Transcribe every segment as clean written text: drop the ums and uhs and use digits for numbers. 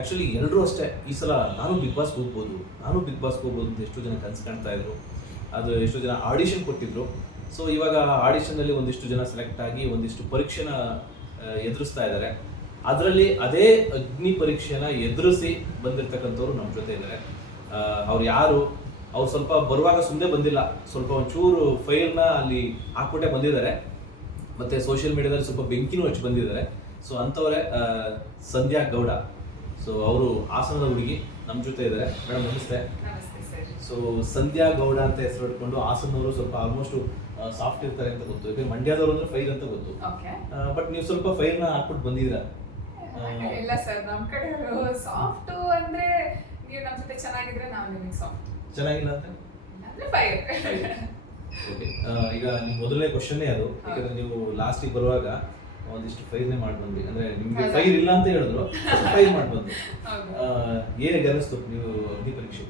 Actually ಎಲ್ಲರೂ ಅಷ್ಟೇ ಈ ಸಲ ನಾನು ಬಿಗ್ ಬಾಸ್ಗೆ ಹೋಗ್ಬೋದು ಅಂತ ಎಷ್ಟು ಜನ ಕನಸು ಕಾಣ್ತಾ ಇದ್ರು. ಅದು ಎಷ್ಟು ಜನ ಆಡಿಷನ್ ಕೊಟ್ಟಿದ್ರು. ಸೊ ಇವಾಗ ಆಡಿಷನ್ನಲ್ಲಿ ಒಂದಿಷ್ಟು ಜನ ಸೆಲೆಕ್ಟ್ ಆಗಿ ಒಂದಿಷ್ಟು ಪರೀಕ್ಷೆನ ಎದುರಿಸ್ತಾ ಇದ್ದಾರೆ. ಅದರಲ್ಲಿ ಅದೇ ಅಗ್ನಿ ಪರೀಕ್ಷೆನ ಎದುರಿಸಿ ಬಂದಿರತಕ್ಕಂಥವ್ರು ನಮ್ಮ ಜೊತೆ ಇದ್ದಾರೆ. ಅವ್ರು ಯಾರು? ಅವ್ರು ಸ್ವಲ್ಪ ಬರುವಾಗ ಸುಮ್ಮನೆ ಬಂದಿಲ್ಲ, ಸ್ವಲ್ಪ ಒಂಚೂರು ಫೈಲ್ನ ಅಲ್ಲಿ ಹಾಕ್ಬಿಟ್ಟೆ ಬಂದಿದ್ದಾರೆ. ಮತ್ತು ಸೋಷಿಯಲ್ ಮೀಡಿಯಾದಲ್ಲಿ ಸ್ವಲ್ಪ ಬೆಂಕಿನೂ ಹಚ್ಚಿ ಬಂದಿದ್ದಾರೆ. ಸೊ ಅಂಥವರೇ ಸಂಧ್ಯಾ ಗೌಡ. ಸೊ ಅವರು ಹಾಸನದ ಹುಡುಗಿ ನಮ್ಮ ಜೊತೆ ಇದ್ದಾರೆ. ಮೇಡಮ್ ನಮಸ್ತೆ. ಸೊ ಸಂಧ್ಯಾ ಗೌಡ ಅಂತ ಹೆಸರು ಇಟ್ಕೊಂಡು ಹಾಸನವರು ಸ್ವಲ್ಪ ಆಲ್ಮೋಸ್ಟ್ ಸಾಫ್ಟ್ ಇರ್ತಾರೆ ಅಂತ ಗೊತ್ತು. ಯಾಕಂದ್ರೆ ಮಂಡ್ಯದವರು ಅಂದ್ರೆ ಫೈಲ್ ಅಂತ ಗೊತ್ತು. ಬಟ್ ನೀವು ಸ್ವಲ್ಪ ಫೈಲ್ನ ಹಾಕ್ಬಿಟ್ಟು ಬಂದಿದ್ದೀರಾ. ಇಲ್ಲ ಸರ್, ನಮ್ಮ ಕಡೆ ಸಾಫ್ಟ್ ಅಂದ್ರೆ ನೀವು ನಮ್ಮ ಜೊತೆ ಚೆನ್ನಾಗಿದ್ರೆ ನಾವು ನಿಮಗೆ ಸಾಫ್ಟ್, ಚೆನ್ನಾಗಿಲ್ಲ ಅಂದ್ರೆ ಫೈರ್. ಓಕೆ, ಈಗ ನಿಮ್ಮ ಮೊದಲನೇ ಕ್ವಶನ್ನೇ ಅದು. ಯಾಕಂದ್ರೆ ನೀವು ಲಾಸ್ಟಿಗೆ ಬರುವಾಗ ಒಂದಿಷ್ಟು ಫೈಲ್ನೇ ಮಾಡಿ ಬಂದ್ವಿ. ಅಂದ್ರೆ ನಿಮ್ಗೆ ಫೈಲ್ ಇಲ್ಲ ಅಂತ ಹೇಳಿದ್ರು, ಫೈಲ್ ಮಾಡಿ ಬಂದು ಏನಿಗೆ ಅನಿಸ್ತು ನೀವು ಅಗ್ನಿ ಪರೀಕ್ಷೆ?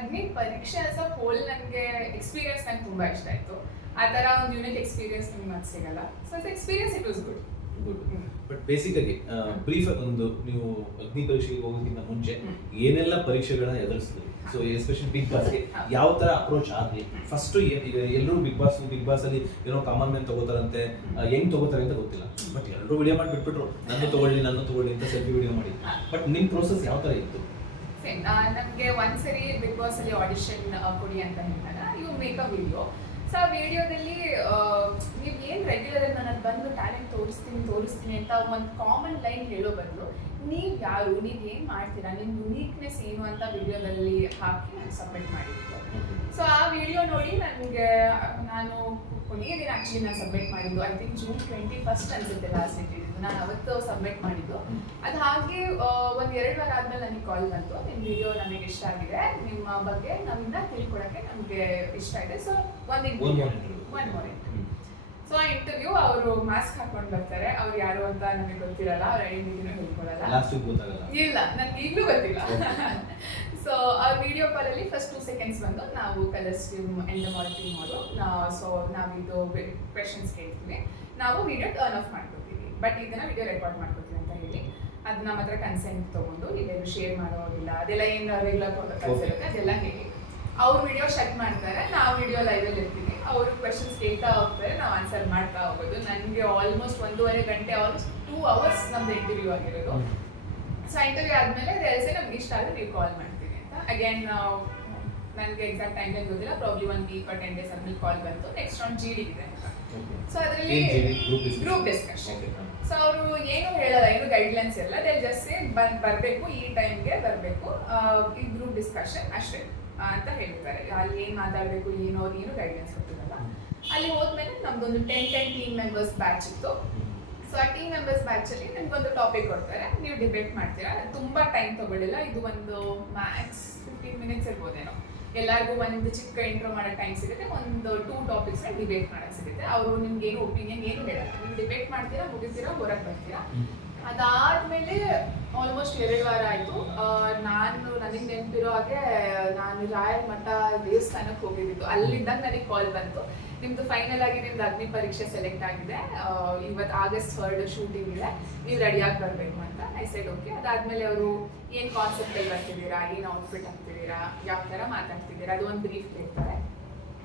ಅಗ್ನಿ ಪರೀಕ್ಷೆ ಆಸ್ ಅ ಹೋಲ್ ನನಗೆ ಎಕ್ಸ್ಪೀರಿಯನ್ಸ್ ನಂಗೆ ತುಂಬಾ ಇಷ್ಟ ಆಯ್ತು. ಆ ತರ ಒಂದು ಯೂನಿಕ್ ಎಕ್ಸ್ಪೀರಿಯನ್ಸ್ ನಿಮ್ಗೆ ಮತ್ತೆ ಸಿಗಲ್ಲ. So experience it was good. But basic ಆಗಿ ಬ್ರೀಫ್ ಒಂದು ನೀವು ಅಗ್ನಿ ಪರೀಕ್ಷೆಗೆ ಹೋಗೋದಕ್ಕಿಂತ ಮುಂಚೆ ಏನೆಲ್ಲ ಪರೀಕ್ಷೆಗಳನ್ನ ಎದುರಿಸಿದ್ರಿ? ಸೊ ಎಸ್ಪೆಷಲಿ ಬಿಗ್ ಬಾಸ್ಗೆ ಯಾವ ತರ ಅಪ್ರೋಚ್ ಆಗಲಿ ಫಸ್ಟ್? ಎಲ್ಲರೂ ಬಿಗ್ ಬಾಸ್ ಅಲ್ಲಿ ಏನೋ ಕಾಮನ್ ಮ್ಯಾನ್ ತಗೋತಾರಂತೆ, ಹೆಂಗ್ ತಗೋತಾರೆ ಅಂತ ಗೊತ್ತಿಲ್ಲ. ಬಟ್ ಎಲ್ಲರೂ ವಿಡಿಯೋ ಮಾಡಿ ಬಿಟ್ಬಿಟ್ರು, ನನ್ನ ತಗೊಳ್ಳಿ ಅಂತ ಸೆಲ್ಫಿ ವಿಡಿಯೋ ಮಾಡಿ. ಬಟ್ ನಿಮ್ ಪ್ರೋಸೆಸ್ ಯಾವ ತರ ಇತ್ತು? ನಮ್ಗೆ ಒಂದ್ಸರಿ ಬಿಗ್ ಬಾಸ್ ಅಲ್ಲಿ ಆಡಿಷನ್ ಕೊಡಿ ಅಂತ ಹೇಳಿದಾಗ you make a video. So ಆ ವಿಡಿಯೋದಲ್ಲಿ ನೀವು ಏನು ರೆಗ್ಯುಲರ್ ಆಗಿ ನಾನು ಬಂದು ಟ್ಯಾಲೆಂಟ್ ತೋರಿಸ್ತೀನಿ ಅಂತ ಒಂದು ಕಾಮನ್ ಲೈನ್ ಹೇಳೋ ಬದಲು ನೀವು ಯಾರು, ನೀವು ಏನು ಮಾಡ್ತೀರಾ, ನಿಮ್ಮ ಯುನೀಕ್ನೆಸ್ ಏನು ಅಂತ ವಿಡಿಯೋದಲ್ಲಿ ಹಾಕಿ ನಾನು ಸಬ್ಮಿಟ್ ಮಾಡಿದ್ದು. ಸೊ ಆ ವಿಡಿಯೋ ನೋಡಿ ನಾನು ಕೊನೆಯ ದಿನ ಆ್ಯಕ್ಚುಲಿ ನಾನು ಸಬ್ಮಿಟ್ ಮಾಡಿದ್ದು ಐ ಥಿಂಕ್ June 21 ಅನ್ಸುತ್ತೆ ಲಾಸ್ಟ್ ಇಟ್ಟಿದ್ದು. ನಾನು ಅವತ್ತು ಸಬ್ಮಿಟ್ ಮಾಡಿದ್ದು. ಅದು ಹಾಗೆ ಒಂದು 2 ವಾರ ಆದ್ಮೇಲೆ ನನಗೆ ಕಾಲ್ ಬಂತು, ನಿಮ್ಮ ವಿಡಿಯೋ ನನಗೆ ಇಷ್ಟ ಆಗಿದೆ, ನಿಮ್ಮ ಬಗ್ಗೆ ನಮ್ಮಿಂದ ತಿಳ್ಕೊಳಕ್ಕೆ ನಮಗೆ ಇಷ್ಟ ಇದೆ. ಸೊ ಒಂದು ಇಂಟರ್ವ್ಯೂ. ಸೊ ಆ ಇಂಟರ್ವ್ಯೂ ಅವರು ಮಾಸ್ಕ್ ಹಾಕೊಂಡು ಬರ್ತಾರೆ. ಅವ್ರು ಯಾರು ಅಂತ ನನಗೆ ಗೊತ್ತಿರಲ್ಲ, ಅವ್ರ ಐಡೆಂಟಿಟಿನೂ ಹೇಳ್ಕೊಳಲ್ಲ. ಇಲ್ಲ, ನನಗೆ ಈಗಲೂ ಗೊತ್ತಿಲ್ಲ. ಸೊ ಆ ವಿಡಿಯೋ ಕಾಲಲ್ಲಿ ಫಸ್ಟ್ 2 seconds ಬಂದು ನಾವು ಕಲರ್ಸ್ ಟೀಮ್ ಎಂಡಮಾಲ್ ಟೀಮ್ ಅವರು ಸೊ ನಾವಿದು ಕ್ವೆಶನ್ಸ್ ಕೇಳ್ತೀವಿ, ನಾವು ವಿಡಿಯೋ ಟರ್ನ್ ಆಫ್ ಮಾಡ್ಕೋತೀವಿ, ಬಟ್ ಇದನ್ನ ವಿಡಿಯೋ ರೆಕಾರ್ಡ್ ಮಾಡ್ಕೋತೀವಿ ಅಂತ ಹೇಳಿ ಅದು ನಮ್ಮ ಹತ್ರ ಕನ್ಸೆಂಟ್ ತಗೊಂಡು ಇಲ್ಲೆಲ್ಲೂ ಶೇರ್ ಮಾಡೋದಿಲ್ಲ, ಅದೆಲ್ಲ ಏನು ರೆಗ್ಯುಲರ್ ಪ್ರೋಟೋಕಾಲ್ಸ್ ಇರುತ್ತೆ ಅದೆಲ್ಲ ಹೇಳಿ ಅವ್ರು ವಿಡಿಯೋ ಶಟ್ ಮಾಡ್ತಾರೆ, ನಾವು ವಿಡಿಯೋ ಲೈವಲ್ಲಿ ಇರ್ತೀವಿ. ಅವರು ಕ್ವೆಶನ್ಸ್ ಕೇಳ್ತಾ ಹೋಗ್ತಾರೆ, ನಾವು ಆನ್ಸರ್ ಮಾಡ್ತಾ ಹೋಗೋದು. ನನಗೆ ಆಲ್ಮೋಸ್ಟ್ 1.5 ಗಂಟೆ, ಆಲ್ಮೋಸ್ಟ್ 2 hours ನಮ್ದು ಇಂಟರ್ವ್ಯೂ ಆಗಿರೋದು. ಸೊ ಇಂಟರ್ವ್ಯೂ ಆದಮೇಲೆ ರೇಸೆ ನಮ್ಗೆ ಇಷ್ಟ ಆದರೆ ನೀವು ಕಾಲ್ ಮಾಡ್ತೀವಿ ಅಂತ. ಅಗೇನ್ ನನಗೆ ಎಕ್ಸಾಕ್ಟ್ ಟೈಮ್ ಲೈನ್ ಗೊತ್ತಿಲ್ಲ, ಪ್ರಾಬ್ಲಿ 1 week or 10 days ಆದ್ಮೇಲೆ ಕಾಲ್ ಬಂತು, ನೆಕ್ಸ್ಟ್ ರೌಂಡ್ GD ಇದೆ ಅಂತ. ಸೊ ಅದರಲ್ಲಿ ಗ್ರೂಪ್ ಡಿಸ್ಕಷನ್. ಸೊ ಅವರು ಏನು ಹೇಳಲ್ಲ, ಏನು ಗೈಡ್ಲೈನ್ಸ್ ಇರಲ್ಲ, ದೇ ಜಸ್ಟ್ ಸೇ ಬರಬೇಕು, ಈ ಟೈಮ್ಗೆ ಬರಬೇಕು, ಈ ಗ್ರೂಪ್ ಡಿಸ್ಕಷನ್ ಅಷ್ಟೇ ಅಂತ ಹೇಳ್ತಾರೆ. ಅಲ್ಲಿ ಏನು ಮಾತಾಡಬೇಕು ಏನು ಗೈಡ್ಲೈನ್ಸ್ ಕೊಟ್ಟಿರಲ್ಲ. ಅಲ್ಲಿ ಹೋದ್ಮೇಲೆ ನಮ್ದೊಂದು 10 ಟೀಮ್ ಮೆಂಬರ್ಸ್ ಬ್ಯಾಚ್ ಇತ್ತು. ಸೊ ಆ ಟೀಮ್ ಮೆಂಬರ್ಸ್ ಬ್ಯಾಚಲ್ಲಿ ನಿಮ್ಗೊಂದು ಟಾಪಿಕ್ ಕೊಡ್ತಾರೆ, ನೀವು ಡಿಬೇಟ್ ಮಾಡ್ತೀರಾ. ತುಂಬಾ ಟೈಮ್ ತಗೊಳ್ಳಿಲ್ಲ, ಇದು ಒಂದು ಮ್ಯಾಕ್ಸ್ 15 minutes ಇರ್ಬೋದೇನೋ. ಎಲ್ಲರಿಗೂ ಒಂದು ಚಿಕ್ಕ ಇಂಟ್ರೋ ಮಾಡೋ ಟೈಮ್ ಸಿಗುತ್ತೆ, ಒಂದು 2 topics ಡಿಬೇಟ್ ಮಾಡಕ್ಕೆ ಸಿಗುತ್ತೆ. ಅವರು ನಿಮ್ಗೆ ಏನು ಒಪಿನಿಯನ್ ಏನು ಹೇಳಲ್ಲ, ನೀವು ಡಿಬೇಟ್ ಮಾಡ್ತೀರಾ, ಮುಗಿತೀರಾ, ಹೊರಗೆ ಬರ್ತೀರಾ. ಅದಾದ್ಮೇಲೆ ಆಲ್ಮೋಸ್ಟ್ 2 ವಾರ ಆಯಿತು. ನನಗೆ ನೆನಪಿರೋ ಹಾಗೆ ನಾನು ರಾಯರ ಮಠ ದೇವಸ್ಥಾನಕ್ಕೆ ಹೋಗಿದ್ದು. ಅಲ್ಲಿದ್ದಾಗ ನನಗೆ ಕಾಲ್ ಬಂತು, ನಿಮ್ದು ಫೈನಲ್ ಆಗಿ ನಿಮ್ದು ಅಗ್ನಿ ಪರೀಕ್ಷೆ ಸೆಲೆಕ್ಟ್ ಆಗಿದೆ, ಇವತ್ತು August 3rd ಶೂಟಿಂಗ್ ಇದೆ, ನೀವು ರೆಡಿಯಾಗಿ ಬರಬೇಕು ಅಂತ. I said okay. ಅದಾದ್ಮೇಲೆ ಅವರು ಏನು ಕಾನ್ಸೆಪ್ಟಲ್ಲಿ ಬರ್ತಿದ್ದೀರಾ, ಏನು ಔಟ್ಫಿಟ್ ಹಾಕ್ತಿದ್ದೀರಾ, ಯಾವ ಥರ ಮಾತಾಡ್ತಿದ್ದೀರಾ, ಅದು ಒಂದು ಬ್ರೀಫ್ ಕೇಳ್ತಾರೆ.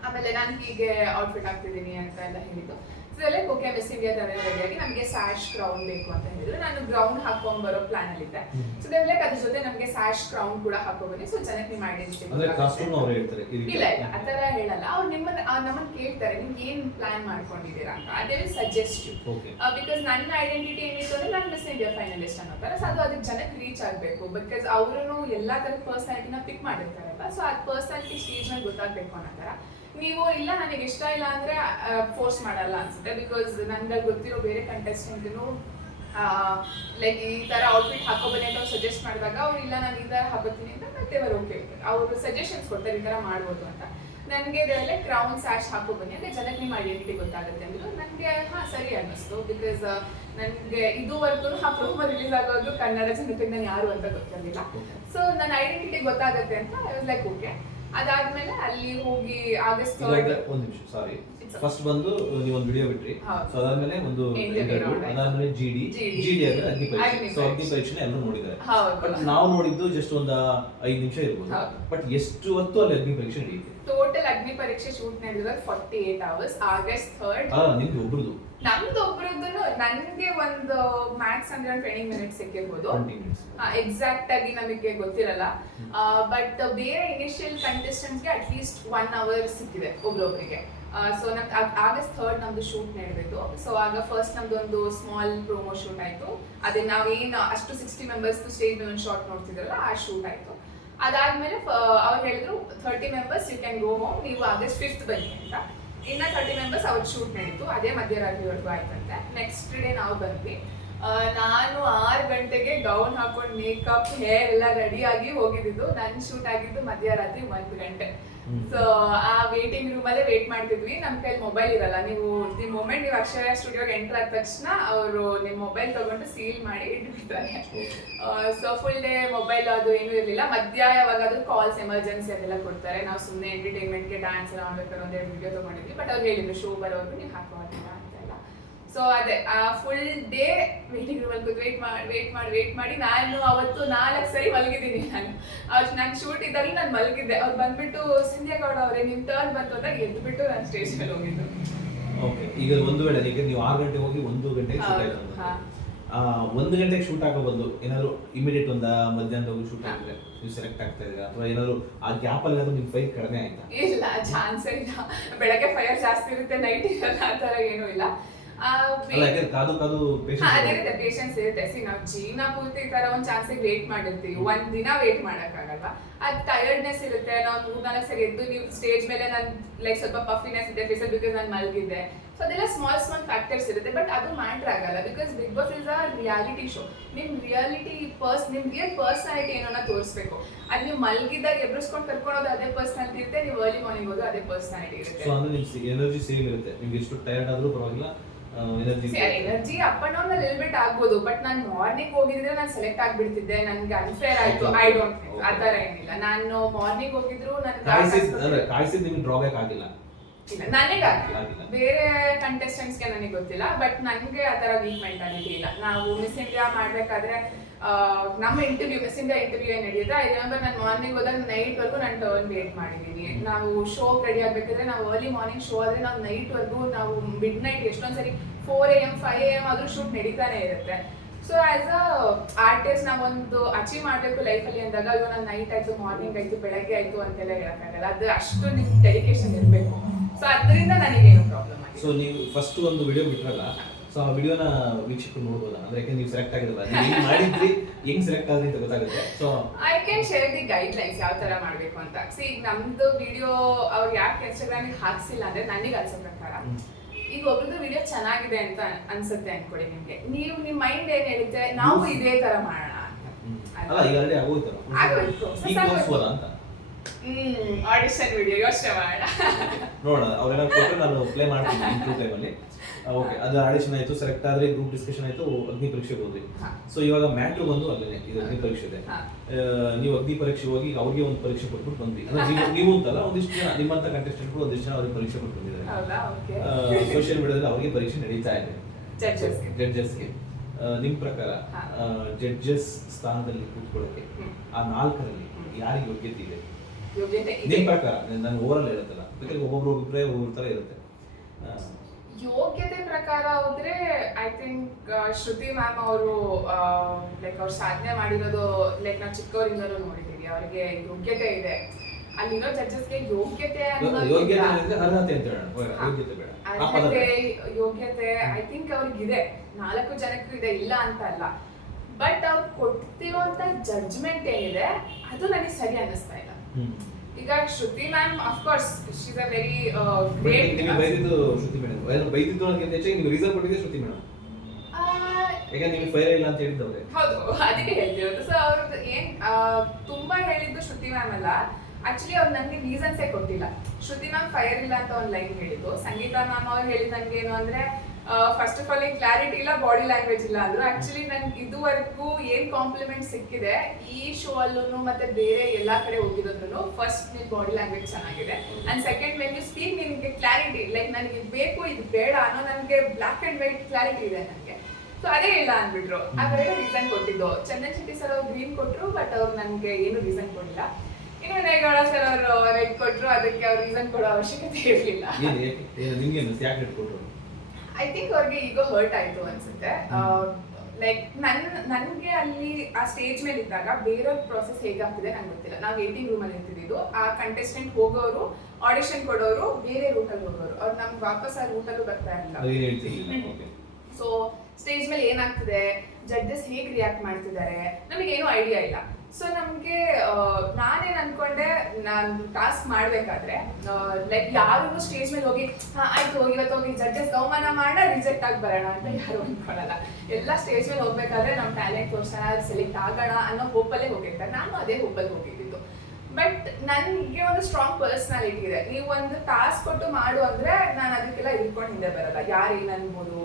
ಆಮೇಲೆ ನಾನು ಹೀಗೆ ಔಟ್ಫಿಟ್ ಹಾಕ್ತಿದ್ದೀನಿ ಅಂತ ಎಲ್ಲ ಹೇಳಿದ್ದು. ಸೊ ಲೈಕ್ ಓಕೆ, ಮಿಸ್ ಇಂಡಿಯಾದವೇ ರೆಡಿಯಾಗಿ ನಮಗೆ ಸ್ಯಾಶ್ ಕ್ರೌನ್ ಬೇಕು ಅಂತ ಹೇಳಿದ್ರು. ನಾನು ಗ್ರೌಂಡ್ ಹಾಕೊಂಡ್ ಬರೋ ಪ್ಲಾನ್ ಅಲ್ಲಿ ಇದ್ದೆ. ಸೊ ದೇವ್ ಲೈಕ್ ಅದ್ರ ಜೊತೆ ನಮಗೆ ಸ್ಯಾಶ್ ಕ್ರೌನ್ ಕೂಡ ಹಾಕೋಬನ್ನಿ, ಸೊ ಜನಕ್ಕೆ ನಿಮ್ಮ ಐಡೆಂಟಿಟಿ ಇಲ್ಲ ಆ ಥರ ಹೇಳಲ್ಲ. ಅವ್ರು ನಮ್ಮನ್ನ ಕೇಳ್ತಾರೆ, ನಿಮ್ಗೆ ಏನ್ ಪ್ಲಾನ್ ಮಾಡ್ಕೊಂಡಿದ್ದೀರಾ ಅಂತ. ಅದೇ ವಿಲ್ ಸಜೆಸ್ಟ್ ಯು, ಬಿಕಾಸ್ ನನ್ನ ಐಡೆಂಟಿಟಿ ಏನಿತ್ತು ಅಂದ್ರೆ ನಾನು ಮಿಸ್ ಇಂಡಿಯಾ ಫೈನಲಿಸ್ಟ್ ಅನ್ನೋ ಥರ. ಸೊ ಅದು ಅದಕ್ಕೆ ಜನಕ್ಕೆ ರೀಚ್ ಆಗಬೇಕು, ಬಿಕಾಸ್ ಅವರು ಎಲ್ಲಾ ಥರದ ಪರ್ಸನಾಲಿಟಿನ ಪಿಕ್ ಮಾಡಿರ್ತಾರಲ್ಲ. ಸೊ ಅದು ಪರ್ಸನಾಲಿಟಿ ಸ್ಟೇಜ್ ನಲ್ಲಿ ಗೊತ್ತಾಗಬೇಕು ಅನ್ನೋ ಥರ. ನೀವು ಇಲ್ಲ ನನಗೆ ಇಷ್ಟ ಇಲ್ಲ ಅಂದ್ರೆ ಫೋರ್ಸ್ ಮಾಡಲ್ಲ ಅನ್ಸುತ್ತೆ, ಬಿಕಾಸ್ ನನ್ಗೆ ಗೊತ್ತಿರೋ ಬೇರೆ ಕಂಟೆಸ್ಟೆಂಟ್ನು ಲೈಕ್ ಈ ತರ ಔಟ್ಫಿಟ್ ಹಾಕೋಬನ್ನಿ ಅಂತ ಸಜೆಸ್ಟ್ ಮಾಡಿದಾಗ ಅವ್ರು ಇಲ್ಲ ನಾನು ಈ ತರ ಹಾಕೋತೀನಿ ಅಂತ ಮತ್ತೆ ಅವರು ಓಕೆ ಅವರು ಸಜೆಷನ್ಸ್ ಕೊಡ್ತಾರೆ, ಈ ತರ ಮಾಡ್ಬೋದು ಅಂತ. ನನಗೆ ಇದರಲ್ಲೇ ಕ್ರೌನ್ ಸ್ಯಾಶ್ ಹಾಕೋಬನ್ನಿ ಅಂದ್ರೆ ಜನಕ್ಕೆ ನಿಮ್ಮ ಐಡೆಂಟಿಟಿ ಗೊತ್ತಾಗುತ್ತೆ ಅಂದ್ರು. ನನಗೆ ಸರಿ ಅನ್ನಿಸ್ತು, ಬಿಕಾಸ್ ನನಗೆ ಇದುವರೆಗೂ ಆ ಪ್ರೋಮೋ ರಿಲೀಸ್ ಆಗೋದು ಕನ್ನಡ ಜನತೆಗೆ ನಾನು ಯಾರು ಅಂತ ಗೊತ್ತಿರಲಿಲ್ಲ. ಸೊ ನನ್ನ ಐಡೆಂಟಿಟಿ ಗೊತ್ತಾಗುತ್ತೆ ಅಂತ ಐ ವಾಸ್ ಲೈಕ್ ಓಕೆ. ಅದಾದ್ಮೇಲೆ ಅಲ್ಲಿ ಹೋಗಿ August 3rd ಒಂದು ನಿಮಿಷ ಸಾರಿ, ಫಸ್ಟ್ ಬಂದು ನೀವು ಒಂದು ವಿಡಿಯೋ ಬಿಟ್ರಿ, ಹೌದು. ಸೊ ಅದಾದ್ಮೇಲೆ ಒಂದು Interview ಇಂಟರ್ವ್ಯೂ, round ಆಯ್ತು. ಅದಾದ್ಮೇಲೆ ಜಿಡಿ ಆದ್ಮೇಲೆ ಅಗ್ನಿ ಪರೀಕ್ಷೆ. ಅಗ್ನಿ ಸೊ ಅಗ್ನಿ ಪರೀಕ್ಷೆ. ಪರೀಕ್ಷೆನ ಎಲ್ಲರೂ ನೋಡಿದ್ದಾರೆ. ಹೌದು. ಬಟ್ ನಾವು ನೋಡಿದ್ದು ಜಸ್ಟ್ ಒಂದು 5 ನಿಮಿಷ ಇರ್ಬೋದು. ಹೌದು. ಬಟ್ ಎಷ್ಟು ಹೊತ್ತು ಅಲ್ಲಿ ಅಗ್ನಿ ಪರೀಕ್ಷೆ ನಡೆಯುತ್ತೆ? ಟೋಟಲ್ ಅಗ್ನಿ ಪರೀಕ್ಷೆ ಶೂಟ್ ನಡೆದಿರೋದು 48 ಅವರ್ಸ್. ಆಗಸ್ಟ್ 3rd ನಿಮ್ದು ಒಬ್ರದ್ದು ನಮ್ದು ಒಬ್ರದ್ದು. ನನ್ಗೆ ಒಂದು ಮ್ಯಾಕ್ಸ್ ಅಂದ್ರೆ 20 ಮಿನಿಟ್ಸ್ ಸಿಕ್ಕಿರ್ಬೋದು. 20 minutes. ಎಕ್ಸಾಕ್ಟ್ ಆಗಿ ನಮಗೆ ಗೊತ್ತಿರಲ್ಲ. ಬಟ್ ಬೇರೆ ಇನಿಷಿಯಲ್ ಕಂಟೆಸ್ಟೆಂಟ್ಸ್ಗೆ ಅಟ್ ಲೀಸ್ಟ್ 1 ಅವರ್ ಸಿಕ್ಕಿದೆ ಒಬ್ರೊಬ್ರಿಗೆ. ಸೊ ನಮ್ದು ಆಗಸ್ಟ್ 3rd ನಮ್ದು ಶೂಟ್ ನಡೆದಿತ್ತು. ಸೊ ಆಗ ಫಸ್ಟ್ ನಮ್ದು ಒಂದು ಸ್ಮಾಲ್ ಪ್ರೋಮೋ ಶೂಟ್ ಆಯ್ತು. ಅದೇ ನಾವೇನು ಅಷ್ಟು 60 ಮೆಂಬರ್ಸ್ ಸ್ಟೇಜ್ ಒಂದು ಶಾರ್ಟ್ ನೋಡ್ತಿದ್ರಲ್ಲ ಆ ಶೂಟ್ ಆಯ್ತು. ಅದಾದ್ಮೇಲೆ ಅವ್ರು ಹೇಳಿದ್ರು 30 members you can go home, ನೀವು ಆಗಸ್ಟ್ 5th ಬನ್ನಿ ಅಂತ. ಇನ್ನ 30 ಮೆಂಬರ್ಸ್ ಅವ್ರ ಶೂಟ್ ನಡೀತು, ಅದೇ ಮಧ್ಯರಾತ್ರಿವರೆಗೂ ಆಯ್ತಂತೆ. ನೆಕ್ಸ್ಟ್ ಡೇ ನಾವು ಬಂದ್ವಿ. ನಾನು 6 ಗಂಟೆಗೆ ಗೌನ್ ಹಾಕೊಂಡು ಮೇಕಪ್ ಹೇರ್ ಎಲ್ಲ ರೆಡಿ ಆಗಿ ಹೋಗಿದ್ದು. ನನ್ ಶೂಟ್ ಆಗಿದ್ದು ಮಧ್ಯರಾತ್ರಿ 1 ಗಂಟೆ. ಸೊ ಆ ವೇಟಿಂಗ್ ರೂಮ್ ಅಲ್ಲೇ ವೇಟ್ ಮಾಡ್ತಿದ್ವಿ. ನಮ್ ಕೈಲಿ ಮೊಬೈಲ್ ಇರಲ್ಲ. ನೀವು ದಿ ಮೊಮೆಂಟ್ ನೀವು ಅಕ್ಷಯ ಸ್ಟುಡಿಯೋಗೆ ಎಂಟರ್ ಆದ ತಕ್ಷಣ ಅವರು ನಿಮ್ ಮೊಬೈಲ್ ತಗೊಂಡು ಸೀಲ್ ಮಾಡಿ ಇಟ್ಬಿಡ್ತಾರೆ. ಸೊ ಫುಲ್ ಡೇ ಮೊಬೈಲ್ ಅದು ಏನೂ ಇರಲಿಲ್ಲ. ಮಧ್ಯ ಯಾವಾಗಾದ್ರೂ ಕಾಲ್ಸ್ ಎಮರ್ಜೆನ್ಸಿ ಅದೆಲ್ಲ ಕೊಡ್ತಾರೆ. ನಾವು ಸುಮ್ಮನೆ ಎಂಟರ್ಟೈನ್ಮೆಂಟ್ಗೆ ಡ್ಯಾನ್ಸ್ ಎಲ್ಲ ಮಾಡ್ಬೇಕಾದ್ರೆ ಒಂದೆರಡು ವಿಡಿಯೋ ತಗೊಂಡಿದ್ವಿ. ಬಟ್ ಅವ್ರು ಹೇಳಿದ್ರು ಶೋ ಬರೋದು ನೀವು ಹಾಕೋದಿಲ್ಲ ಅಂತೆಲ್ಲ. ಸೊ ಅದೇ ಫುಲ್ ಡೇ ವೇಟಿಂಗ್ ರೂಮಲ್ಲಿ ಕೂತು ವೇಟ್ ಮಾಡಿ ನಾನು ಅವತ್ತು 4 ಸರಿ ಮಲಗಿದ್ದೀನಿ. ನಾನು ಶೂಟ್ ಇದ್ದಾಗಲೂ ನಾನು ಮಲಗಿದ್ದೆ. ಅವ್ರು ಬಂದ್ಬಿಟ್ಟು ಸಿಂಧ್ಯಾ ಗೌಡ ಅವರೇ ನಿಮ್ ಟರ್ನ್ ಬಂತು ಅಂತ ಎದ್ಬಿಟ್ಟು ನಾನು ಸ್ಟೇಜ್ ಮೇಲೆ ಹೋಗಿದ್ದು. ಓಕೆ, ಈಗ ಒಂದು ವೇಳೆ ಈಗ ನೀವು 6 ಗಂಟೆಗೆ ಹೋಗಿ 1 ಗಂಟೆಗೆ ಶೂಟ್ ಆಯ್ತು. 1 ಗಂಟೆಗೆ ಶೂಟ್ ಆಗೋ ಬಂದು ಏನಾದ್ರು ಇಮಿಡಿಯೇಟ್ ಒಂದು ಮಧ್ಯಾಹ್ನದ ಹೋಗಿ ಶೂಟ್ ಆಗಿದ್ರೆ ನೀವು ಸೆಲೆಕ್ಟ್ ಆಗ್ತಾ ಇದ್ದೀರಾ, ಅಥವಾ ಏನಾದ್ರು ಆ ಗ್ಯಾಪ್ ಅಲ್ಲಿ ನಿಮ್ ಫೈರ್ ಕಡಿಮೆ ಆಯ್ತಾ? ಇಲ್ಲ, ಚಾನ್ಸ್ ಇಲ್ಲ. ಬೆಳಗ್ಗೆ ಫೈರ್ ಜಾಸ್ತಿ ಇರುತ್ತೆ, ನೈಟ್ ಇರಲ್ಲ, ಆ ತರ ಏನೂ ಇಲ್ಲ. ಕಾದು ಪೇಷನ್ಸ್ ಇರುತ್ತೆ. ನಾವು ಜೀವನ ಪೂರ್ತಿ ಈ ತರ ಒಂದ್ ಚಾನ್ಸಿಗೆ ವೇಟ್ ಮಾಡಿರ್ತೀವಿ, ಒಂದ್ ದಿನ ವೇಟ್ ಮಾಡಕ್ಕಾಗಲ್ಲ. ಅದ್ ಟಯರ್ಡ್ನೆಸ್ ಇರುತ್ತೆ. ನಾವು 3-4 ಸರಿ ಎದ್ದು ನೀವು ಸ್ಟೇಜ್ ಮೇಲೆ ನಾನು ಲೈಕ್ ಸ್ವಲ್ಪ ಪಫಿನೆಸ್ ಇದೆ ಫೇಸಲ್ಲಿ ಬಿಕಾಸ್ ನಾನು ಮಲಗಿದ್ದೆ. ಸೊ ಅದೆಲ್ಲ ಸ್ಮಾಲ್ ಫ್ಯಾಕ್ಟರ್ಸ್ ಇರುತ್ತೆ. ಬಟ್ ಅದು ಮ್ಯಾಟರ್ ಆಗಲ್ಲ because Big Boss is a reality show. ನಿಮ್ ರಿಯಲ್ ಪರ್ಸನಾಲಿಟಿ ಏನೋ ತೋರಿಸ್ಬೇಕು. ಅದ್ ನೀವು ಮಲಗಿದಾಗ ಎಬ್ರಿಸ್ಕೊಂಡು ಕರ್ಕೊಳ್ಳೋದು ಅದೇ ಪರ್ಸನಾಲಿಟಿ ಇರುತ್ತೆ, ನೀವು ಅರ್ಲಿ ಮಾರ್ನಿಂಗ್ ಹೋದು ಅದೇ ಪರ್ಸನಾಲಿಟಿ ಇರುತ್ತೆ. ಸೊ ಅಂದ್ರೆ ನಿಮ್ ಎನರ್ಜಿ ಸೇಮ್ ಇರುತ್ತೆ. ನಿಮ್ಗೆ ಎಷ್ಟು ಟಯರ್ಡ್ ಆದ್ರೂ ಪರವಾಗಿಲ್ಲ, energy up and down little bit ಆಗ್ಬೋದು. ಬಟ್ ನಾನು ಮಾರ್ನಿಂಗ್ ಹೋಗಿದ್ರೆ ನಾನು ಸೆಲೆಕ್ಟ್ ಆಗ್ಬಿಡ್ತಿದ್ದೆ. ನನ್ಗೆ ಅನ್ಫೇರ್ ಆಯ್ತು. ಐ ಡೋಂಟ್ ಥಿಂಕ್ ಆ ತರ ಏನಿಲ್ಲ. ನಾನು ಮಾರ್ನಿಂಗ್ ಹೋಗಿದ್ರು ಕಾಯಿಸಿದ್ ನಿಮ್ಗೆ ಡ್ರಾಬ್ಯಾಕ್ ಆಗಿಲ್ಲ. ಇಲ್ಲ, ನನಗಾಗಿಲ್ಲ. ಬೇರೆ ಕಂಟೆಸ್ಟೆಂಟ್ಸ್ಗೆ ನನಗೆ ಗೊತ್ತಿಲ್ಲ. ಬಟ್ ನನಗೆ ಆ ತರ ವೀಕ್ ಮೆಂಟಾಲಿಟಿ ಇಲ್ಲ. ನಾವು ಮಿಸ್ ಇಂಡಿಯಾ ಮಾಡ್ಬೇಕಾದ್ರೆ ನಮ್ಮ ಮಿಸ್ ಇಂಡಿಯಾ ಇಂಟರ್ವ್ಯೂ ಏನ್ ನಡೆಯುತ್ತೆ, ಐ ರಿಮೆಂಬರ್ ನಾನು ಮಾರ್ನಿಂಗ್ ಹೋದಾಗ ನೈಟ್ ವರ್ಗು ನಾನು ಟರ್ನ್ ವೇಟ್ ಮಾಡಿದೀನಿ. ನಾವು ಶೋ ರೆಡಿ ಆಗ್ಬೇಕಾದ್ರೆ ನಾವು ಅರ್ಲಿ ಮಾರ್ನಿಂಗ್ ಶೋ ಆದ್ರೆ ನಾವು ನೈಟ್ ವರ್ಗು ನಾವು ಮಿಡ್ ನೈಟ್ ಎಷ್ಟೊಂದ್ಸರಿ 4 AM 5 AM ಆದ್ರೂ ಶೂಟ್ ನಡೀತಾನೆ ಇರುತ್ತೆ. ಸೊ ಆಸ್ ಅ ಆರ್ಟಿಸ್ಟ್ ನಾವೊಂದು ಅಚೀವ್ ಮಾಡ್ಬೇಕು ಲೈಫಲ್ಲಿ ಅಂದಾಗ ಅಯ್ಯೋ ನಾನು ನೈಟ್ ಆಯ್ತು, ಮಾರ್ನಿಂಗ್ ಆಯ್ತು, ಬೆಳಗ್ಗೆ ಆಯ್ತು ಅಂತೆಲ್ಲ ಹೇಳಕ್ಕಾಗಲ್ಲ. ಅದು ಅಷ್ಟು ನಿಮ್ ಡೆಡಿಕೇಶನ್ ಇರಬೇಕು. ಸೊ ಅದರಿಂದ ನನಗೇನು ಪ್ರಾಬ್ಲಮ್ ಆಗಿದೆ. ಸೊ ನೀವು ಫಸ್ಟ್ ಒಂದು ವಿಡಿಯೋ ಬಿಟ್ರಲ್ಲ, ಸೊ ಆ ವಿಡಿಯೋನ ವೀಕ್ಷಕರು ನೋಡ್ಬೋದಾ? ಅಂದ್ರೆ ಯಾಕೆ ನೀವು ಸೆಲೆಕ್ಟ್ ಆಗಿರಲ್ಲ, ನೀವು ಮಾಡಿದ್ರಿ, ಹೆಂಗ್ ಸೆಲೆಕ್ಟ್ ಆದ್ರಿ ಅಂತ ಗೊತ್ತಾಗುತ್ತೆ. So I can share the guidelines ಯಾವ ತರ ಮಾಡ್ಬೇಕು ಅಂತ. ಸಿ ನಮ್ದು ವಿಡಿಯೋ ಅವ್ರು ಯಾಕೆ ಇನ್ಸ್ಟಾಗ್ರಾಮ್ ಹಾಕ್ಸಿಲ್ಲ ಅಂದ್ರೆ ನನಗೆ ಅನ್ಸೋ ಪ್ರಕಾರ ಈಗ ಒಬ್ರದ್ದು ವಿಡಿಯೋ ಚೆನ್ನಾಗಿದೆ ಅಂತ ಅನ್ಸುತ್ತೆ ಅನ್ಕೊಡಿ. ನಿಮ್ಗೆ ನಿಮ್ ಮೈಂಡ್ ಏನ್ ಹೇಳುತ್ತೆ, ನಾವು ಇದೇ ತರ ಮಾಡೋಣ ಅಂತ. ಅಲ್ಲ, ಈಗ ಆಲ್ರೆಡಿ ಆಗೋಯ್ತಲ್ಲ, ಈಗ ತೋರಿಸ್ಬೋದಾ ಅಂತ. ಆಡಿಷನ್ ವಿಡಿಯೋ ಯೋಚನೆ ಮಾಡೋಣ, ನೋಡೋಣ. ಅವ್ರೇನಾದ್ರು ಕೊಟ್ಟರೆ ನಾನು ಪ್ಲೇ ಮಾಡ್ತೀನಿ ಇಂಟ್ರೂ ಟೈಮಲ್ಲಿ. ಓಕೆ, ಅದು ಆಡಿಷನ್ ಆಯ್ತು, ಸೆಲೆಕ್ಟ್ ಆದ್ರೆ ಗ್ರೂಪ್ ಡಿಸ್ಕಷನ್ ಆಯ್ತು, ಅಗ್ನಿ ಪರೀಕ್ಷೆಗೆ ಹೋದ್ರಿ. ಸೊ ಇವಾಗ ಮ್ಯಾಟ್ರು ಬಂದು ಅಲ್ಲೇ ಇದು ಅಗ್ನಿ ಪರೀಕ್ಷೆ ಇದೆ. ನೀವು ಅಗ್ನಿ ಪರೀಕ್ಷೆ ಹೋಗಿ ಅವ್ರಿಗೆ ಒಂದು ಪರೀಕ್ಷೆ ಕೊಟ್ಬಿಟ್ಟು ಬಂದ್ರಿ. ಅಂದ್ರೆ ನೀವು ಅಂತಲ್ಲ, ಒಂದಿಷ್ಟು ಜನ ನಿಮ್ಮಂತ ಕಂಟೆಸ್ಟೆಂಟ್ಗಳು ಒಂದಿಷ್ಟು ಜನ ಅವ್ರಿಗೆ ಪರೀಕ್ಷೆ ಕೊಟ್ಟು ಬಂದಿದ್ದಾರೆ. ಸೋಷಿಯಲ್ ಮೀಡಿಯಾದಲ್ಲಿ ಅವ್ರಿಗೆ ಪರೀಕ್ಷೆ ನಡೀತಾ ಇದೆ ಜಡ್ಜಸ್ಗೆ. ನಿಮ್ ಪ್ರಕಾರ ಜಡ್ಜಸ್ ಸ್ಥಾನದಲ್ಲಿ ಕೂತ್ಕೊಳ್ಳೋಕೆ ಆ 4ರಲ್ಲಿ ಯಾರಿಗೆ ಯೋಗ್ಯತೆ ಇದೆ ನಿಮ್ ಪ್ರಕಾರ? ನಾನು ಓವರ್ ಹೇಳುತ್ತಲ್ಲ, ಯಾಕಂದ್ರೆ ಒಬ್ಬೊಬ್ರು ತರ ಇರುತ್ತೆ. ಯೋಗ್ಯತೆ ಪ್ರಕಾರ ಹೋದ್ರೆ ಐ ಥಿಂಕ್ ಶ್ರುತಿ ಮ್ಯಾಮ್ ಅವರು ಲೈಕ್ ಅವ್ರು ಸಾಧನೆ ಮಾಡಿರೋದು ಲೈಕ್ ನಾವು ಚಿಕ್ಕವರಿಂದಲೂ ನೋಡಿದ್ದೀವಿ. ಅವರಿಗೆ ಯೋಗ್ಯತೆ ಇದೆ. ಅಲ್ಲಿರೋ ಜಡ್ಜಸ್ಗೆ ಯೋಗ್ಯತೆ ಯೋಗ್ಯತೆ ಐ ಥಿಂಕ್ ಅವ್ರಿಗಿದೆ. 4 ಜನಕ್ಕೂ ಇದೆ, ಇಲ್ಲ ಅಂತ ಅಲ್ಲ. ಬಟ್ ಅವ್ರು ಕೊಡ್ತಿರುವಂತ ಜಡ್ಜ್ಮೆಂಟ್ ಏನಿದೆ ಅದು ನನಗೆ ಸರಿ ಅನ್ನಿಸ್ತಾ ಇಲ್ಲ. ಈಗ Shruti ma'am of course she is a very great. ಬೈದಿದ್ದು ಶ್ರುತಿ ಮೇಡಮ್, ಬೈದಿದ್ದು ನನಗೆ ಹೆಚ್ಚಾಗಿ ನೀವು ರೀಸನ್ ಕೊಟ್ಟಿದ್ದೆ ಶ್ರುತಿ ಮೇಡಮ್. ಈಗ ನೀವು ಫೈರ್ ಇಲ್ಲ ಅಂತ ಹೇಳಿದ್ದವ್ರೆ. ಹೌದು, ಅದಕ್ಕೆ ಹೇಳ್ತಿರೋದು. ಸೊ ಅವ್ರದ್ದು ಏನ್ ತುಂಬಾ ಹೇಳಿದ್ದು ಶ್ರುತಿ ಮ್ಯಾಮ್ ಅಲ್ಲ. ಆಕ್ಚುಲಿ ಅವ್ರು ನನಗೆ ರೀಸನ್ಸೇ ಕೊಟ್ಟಿಲ್ಲ. ಶ್ರುತಿ ಮ್ಯಾಮ್ ಫೈರ್ ಇಲ್ಲ ಅಂತ ಒಂದು ಲೈನ್ ಹೇಳಿದ್ದು. ಸಂಗೀತ ಮ್ಯಾಮ್ ಅವ್ರು ಹೇಳಿದಂಗೆ ಏನು ಅಂದ್ರೆ ಫಸ್ಟ್ ಆಫ್ ಆಲ್ ಏನ್ ಕ್ಲಾರಿಟಿ ಇಲ್ಲ, ಬಾಡಿ ಲ್ಯಾಂಗ್ವೇಜ್ ಇಲ್ಲ ಅಂದ್ರು. ಆಕ್ಚುಲಿ ನನ್ಗೆ ಇದುವರೆಗೂ ಏನ್ ಕಾಂಪ್ಲಿಮೆಂಟ್ ಸಿಕ್ಕಿದೆ ಈ ಶೋ ಅಲ್ಲೂ ಮತ್ತೆ ಬೇರೆ ಎಲ್ಲಾ ಕಡೆ ಹೋಗಿರೋದ್ರೂ, ಫಸ್ಟ್ ನಿನ್ ಬಾಡಿ ಲ್ಯಾಂಗ್ವೇಜ್ ಚೆನ್ನಾಗಿದೆ, and second when you speak ನಿನ್ಗೆ ಕ್ಲಾರಿಟಿ, ಲೈಕ್ ನನಗೆ ಇದು ಬೇಕು ಇದು ಬೇಡ ಅನ್ನೋ ನನಗೆ ಬ್ಲಾಕ್ ಅಂಡ್ ವೈಟ್ ಕ್ಲಾರಿಟಿ ಇದೆ ನನಗೆ. ಸೊ ಅದೇ ಇಲ್ಲ ಅಂದ್ಬಿಟ್ರು. ಅವೆರಡು ರೀಸನ್ ಕೊಟ್ಟಿದ್ದು. ಚಂದನ್ ಶೆಟ್ಟಿ ಸರ್ ಅವ್ರು ಗ್ರೀನ್ ಕೊಟ್ರು, ಬಟ್ ಅವ್ರು ನನಗೆ ಏನು ರೀಸನ್ ಕೊಡಲಿಲ್ಲ. ಇನ್ನು ವಿನಯಗೌಡ ಸರ್ ಅವರು ರೆಡ್ ಕೊಟ್ರು, ಅದಕ್ಕೆ ಅವ್ರು ರೀಸನ್ ಕೊಡೋ ಅವಶ್ಯಕತೆ ಇರಲಿಲ್ಲ. ಐ ಥಿಂಕ್ ಅವ್ರಿಗೆ ಈಗ ಹರ್ಟ್ ಆಯ್ತು ಅನ್ಸುತ್ತೆ. ಲೈಕ್ ನನ್ಗೆ ಅಲ್ಲಿ ಆ ಸ್ಟೇಜ್ ಮೇಲೆ ಇದ್ದಾಗ ಬೇರೆಯವ್ರ ಪ್ರೊಸೆಸ್ ಹೇಗಾಗ್ತಿದೆ ನಂಗೆ ಗೊತ್ತಿಲ್ಲ. ನಾವು ವೇಟಿಂಗ್ ರೂಮ್ ಅಲ್ಲಿ ಇರ್ತಿದ್ದು, ಆ ಕಂಟೆಸ್ಟೆಂಟ್ ಹೋಗೋರು ಆಡಿಷನ್ ಕೊಡೋರು ಬೇರೆ ರೂಟಲ್ಲಿ ಹೋಗೋರು, ಅವ್ರು ನಮ್ಗೆ ವಾಪಸ್ ಆ ರೂಟಲ್ಲೂ ಬರ್ತಾ ಇರಲಿಲ್ಲ. ಸೊ ಸ್ಟೇಜ್ ಮೇಲೆ ಏನಾಗ್ತಿದೆ, ಜಡ್ಜಸ್ ಹೇಗೆ ರಿಯಾಕ್ಟ್ ಮಾಡ್ತಿದ್ದಾರೆ ನಮಗೇನು ಐಡಿಯಾ ಇಲ್ಲ. ಸೊ ನಮಗೆ ನಾನೇನು ಅನ್ಕೊಂಡೆ, ನಾನು ಟಾಸ್ಕ್ ಮಾಡಬೇಕಾದ್ರೆ ಲೈಕ್ ಯಾರು ಸ್ಟೇಜ್ ಮೇಲೆ ಹೋಗಿ ಆಯ್ತು ಇವತ್ತು ಹೋಗಿ ಜಡ್ಜಸ್ ಅವಮಾನ ಮಾಡ ರಿಜೆಕ್ಟ್ ಆಗಿ ಬರೋಣ ಅಂತ ಯಾರು ಅನ್ಕೊಳ್ಳಲ್ಲ. ಎಲ್ಲ ಸ್ಟೇಜ್ ಮೇಲೆ ಹೋಗ್ಬೇಕಾದ್ರೆ ನಮ್ಮ ಟ್ಯಾಲೆಂಟ್ ತೋರ್ಸೋಣ, ಸೆಲೆಕ್ಟ್ ಆಗೋಣ ಅನ್ನೋ ಹೋಪಲ್ಲೇ ಹೋಗಿರ್ತಾರೆ. ನಾನು ಅದೇ ಹೋಪಲ್ಲಿ ಹೋಗಿದ್ದಿದ್ದು. ಬಟ್ ನನಗೆ ಒಂದು ಸ್ಟ್ರಾಂಗ್ ಪರ್ಸ್ನಾಲಿಟಿ ಇದೆ. ನೀವು ಒಂದು ಟಾಸ್ಕ್ ಕೊಟ್ಟು ಮಾಡು ಅಂದ್ರೆ ನಾನು ಅದಕ್ಕೆಲ್ಲ ಇಟ್ಕೊಂಡು ಹಿಂದೆ ಬರಲ್ಲ. ಯಾರು ಏನು ಅನ್ಬೋದು,